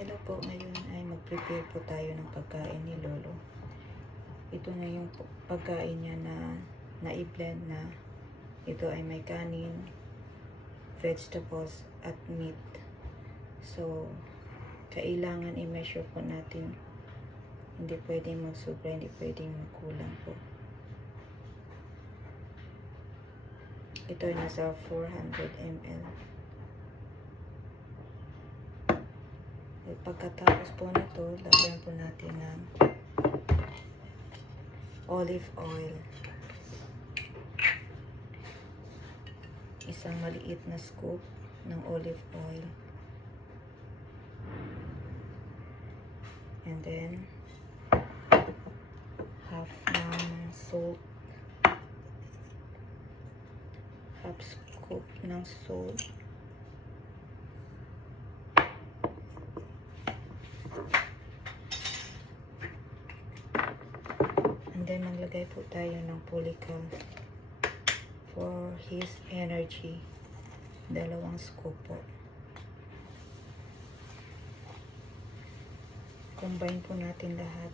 Hello po, ngayon ay mag-prepare po tayo ng pagkain ni Lolo. Ito na yung pagkain niya na na-blend na. Ito ay may kanin, vegetables at meat. So, kailangan i-measure po natin. Hindi pwedeng magsobra, hindi pwedeng magkulang po. Ito ay nasa 400 ml. Pagkatapos po nito, lagyan po natin ng olive oil. Isang maliit na scoop ng olive oil. And then, half ng salt. Half scoop ng salt. And then, maglagay po tayo ng Polycal for his energy. 2 scoop po. Combine po natin lahat.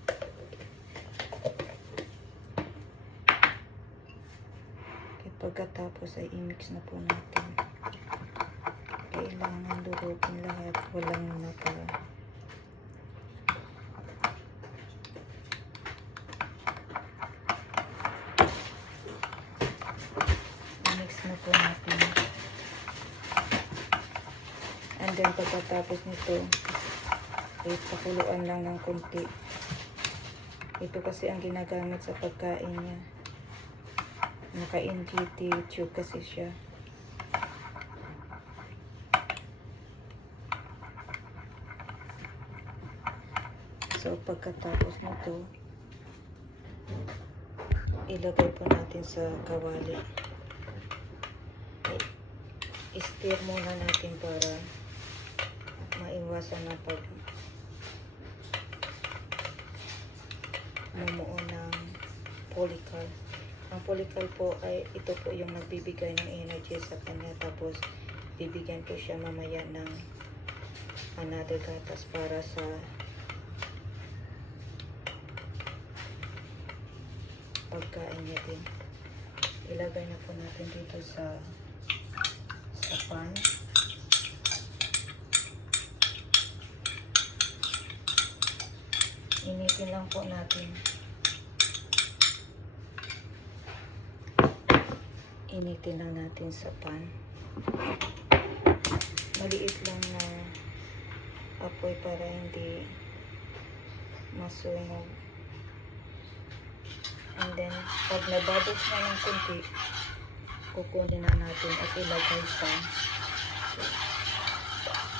Okay, pagkatapos ay i-mix na po natin. Kailangan durugin lahat. Walang natira. I-mix na po natin. And then pagkatapos nito, pakuluan lang ng konti. Ito kasi ang ginagamit sa pagkain niya. Naka-NGT tube kasi siya. So pagkatapos nito, ilagay po natin sa kawali. I-stir muna natin para maiwasan na pag mumuo ng Polycal. Ang Polycal po ay ito po yung nagbibigay ng energy sa kanya, tapos bibigyan ko siya mamaya ng another gatas para sa pagkain niya din. Ilagay na po natin dito sa pan. Initin lang po natin. Initin lang natin sa pan. Maliit lang na apoy para hindi masunog. And then, pag nabubbles na ng kunti, kukunin na natin at ilagay sa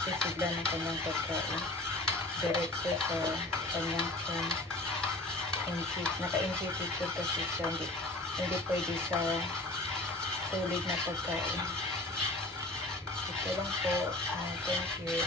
sisigla ng kanyang pagkain. Diretso sa kanyang tiyan. Naka-injected kasi siya. Hindi pwede sa solid na pagkain. Ito lang po. Thank you.